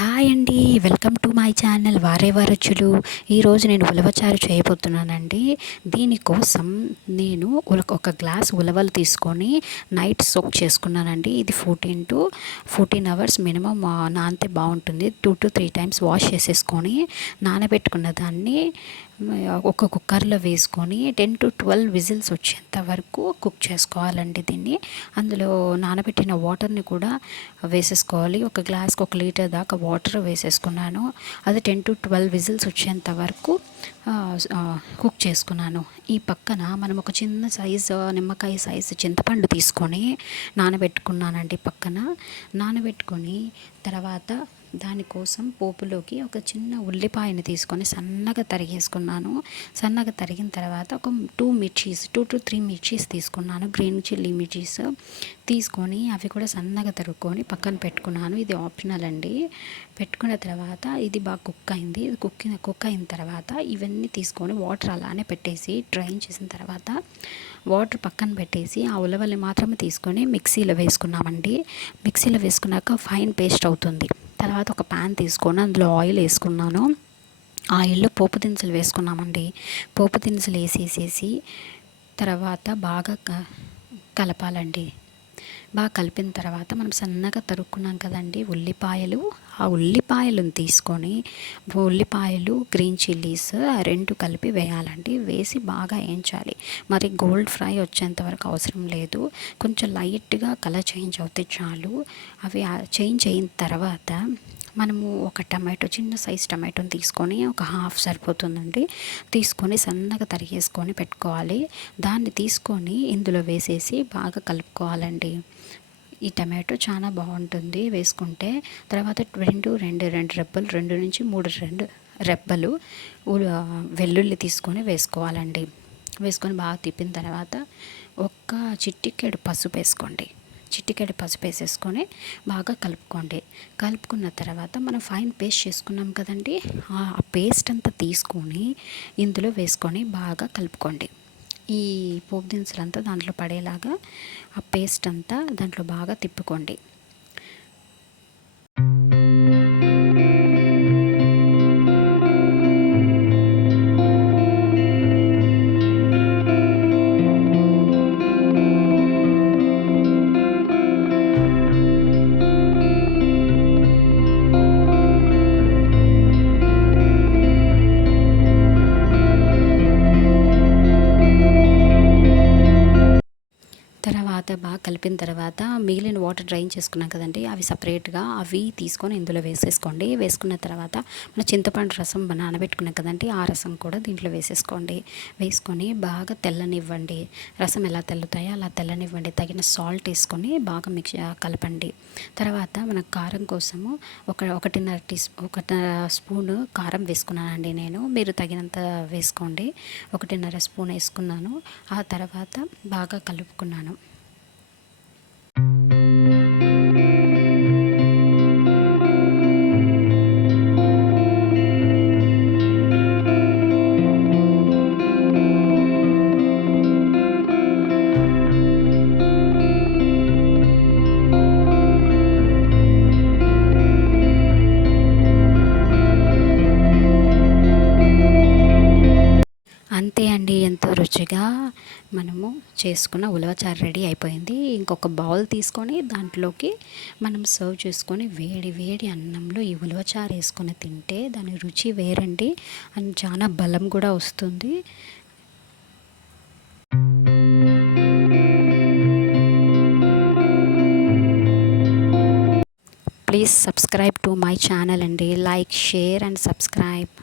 Hi అండి, welcome to my channel వారేవా రుచులు. ఈరోజు నేను ఉలవచారు చేయబోతున్నానండి. దీనికోసం నేను ఒక గ్లాస్ ఉలవలు తీసుకొని నైట్ సోక్ చేసుకున్నానండి. ఇది 14 అవర్స్ మినిమం నానితే బాగుంటుంది. 2 to 3 టైమ్స్ వాష్ చేసేసుకొని నానబెట్టుకున్న దాన్ని ఒక కుక్కర్లో వేసుకొని 10 to 12 విజిల్స్ వచ్చేంత వరకు కుక్ చేసుకోవాలండి. దీన్ని అందులో నానబెట్టిన వాటర్ని కూడా వేసేసుకోవాలి. ఒక గ్లాస్కి 1 లీటర్ దాకా వాటర్ వేసేసుకున్నాను. అది 10 to 12 విజిల్స్ వచ్చేంత వరకు కుక్ చేసుకున్నాను. ఈ పక్కన మనం ఒక చిన్న సైజు నిమ్మకాయ సైజు చింతపండు తీసుకొని నానబెట్టుకున్నానండి. పక్కన నానబెట్టుకొని తర్వాత దానికోసం పోపులోకి ఒక చిన్న ఉల్లిపాయని తీసుకొని సన్నగా తరిగేసుకున్నాను. సన్నగా తరిగిన తర్వాత ఒక 2 to 3 మిర్చీస్ తీసుకున్నాను. గ్రీన్ చిల్లీ మిర్చీస్ తీసుకొని అవి కూడా సన్నగా తరుక్కొని పక్కన పెట్టుకున్నాను. ఇది ఆప్షనల్ అండి. పెట్టుకున్న తర్వాత ఇది బాగా కుక్ అయింది. ఇది కుక్ అయిన తర్వాత ఇవన్నీ తీసుకొని వాటర్ అలానే పెట్టేసి డ్రైన్ చేసిన తర్వాత వాటర్ పక్కన పెట్టేసి ఆ ఉలవల్ని మాత్రమే తీసుకొని మిక్సీలో వేసుకున్నామండి. మిక్సీలో వేసుకున్నాక ఫైన్ పేస్ట్ అవుతుంది. తర్వాత ఒక ప్యాన్ తీసుకొని అందులో ఆయిల్ వేసుకున్నాను. ఆయిల్లో పోపు దినుసులు వేసుకున్నామండి. పోపు దినుసులు వేసేసేసి తర్వాత బాగా కలపాలండి. బాగా కలిపిన తర్వాత మనం సన్నగా తరుక్కున్నాం కదండి ఉల్లిపాయలు, ఆ ఉల్లిపాయలను తీసుకొని ఉల్లిపాయలు గ్రీన్ చిల్లీస్ 2 కలిపి వేయాలండి. వేసి బాగా వేయించాలి. మరి గోల్డ్ ఫ్రై వచ్చేంత వరకు అవసరం లేదు. కొంచెం లైట్గా కలర్ చేంజ్ అవుతే చాలు. అవి చేంజ్ అయిన తర్వాత మనము ఒక చిన్న సైజ్ టమాటోని తీసుకొని ఒక హాఫ్ సరిపోతుందండి. తీసుకొని సన్నగా తరిగేసుకొని పెట్టుకోవాలి. దాన్ని తీసుకొని ఇందులో వేసేసి బాగా కలుపుకోవాలండి. ఈ టమాటో చాలా బాగుంటుంది వేసుకుంటే. తర్వాత 2 రెబ్బలు 2 నుంచి 3 రెబ్బలు వెల్లుల్లి తీసుకొని వేసుకోవాలండి. వేసుకొని బాగా తిప్పిన తర్వాత ఒక్క చిటికెడు పసుపు వేసుకోండి. చిటికెడు పసుపు వేసేసుకొని బాగా కలుపుకోండి. కలుపుకున్న తర్వాత మనం ఫైన్ పేస్ట్ చేసుకున్నాం కదండి, ఆ పేస్ట్ అంతా తీసుకొని ఇందులో వేసుకొని బాగా కలుపుకోండి. ఈ పోపు దినుసులంతా దాంట్లో పడేలాగా ఆ పేస్ట్ అంతా దాంట్లో బాగా తిప్పుకోండి. తర్వాత బాగా కలిపిన తర్వాత మిగిలిన వాటర్ డ్రైన్ చేసుకున్నాం కదండి, అవి సపరేట్గా అవి తీసుకొని ఇందులో వేసేసుకోండి. వేసుకున్న తర్వాత మన చింతపండు రసం నానబెట్టుకున్నాం కదండి, ఆ రసం కూడా దీంట్లో వేసేసుకోండి. వేసుకొని బాగా తెల్లనివ్వండి. రసం ఎలా తెల్లుతాయో అలా తెల్లనివ్వండి. తగిన సాల్ట్ వేసుకొని బాగా కలపండి. తర్వాత మన కారం కోసము 1.5 స్పూను కారం వేసుకున్నానండి నేను. మీరు తగినంత వేసుకోండి. 1.5 స్పూన్ వేసుకున్నాను. ఆ తర్వాత బాగా కలుపుకున్నాను. అంతే అండి, ఎంతో రుచిగా మనము చేసుకున్న ఉలవచారు రెడీ అయిపోయింది. ఇంకొక బౌల్ తీసుకొని దాంట్లోకి మనం సర్వ్ చేసుకొని వేడి వేడి అన్నంలో ఈ ఉలవచారు వేసుకొని తింటే దాని రుచి వేరండి. అండ్ చాలా బలం కూడా వస్తుంది. Please subscribe to my channel అండి. Like, share and subscribe.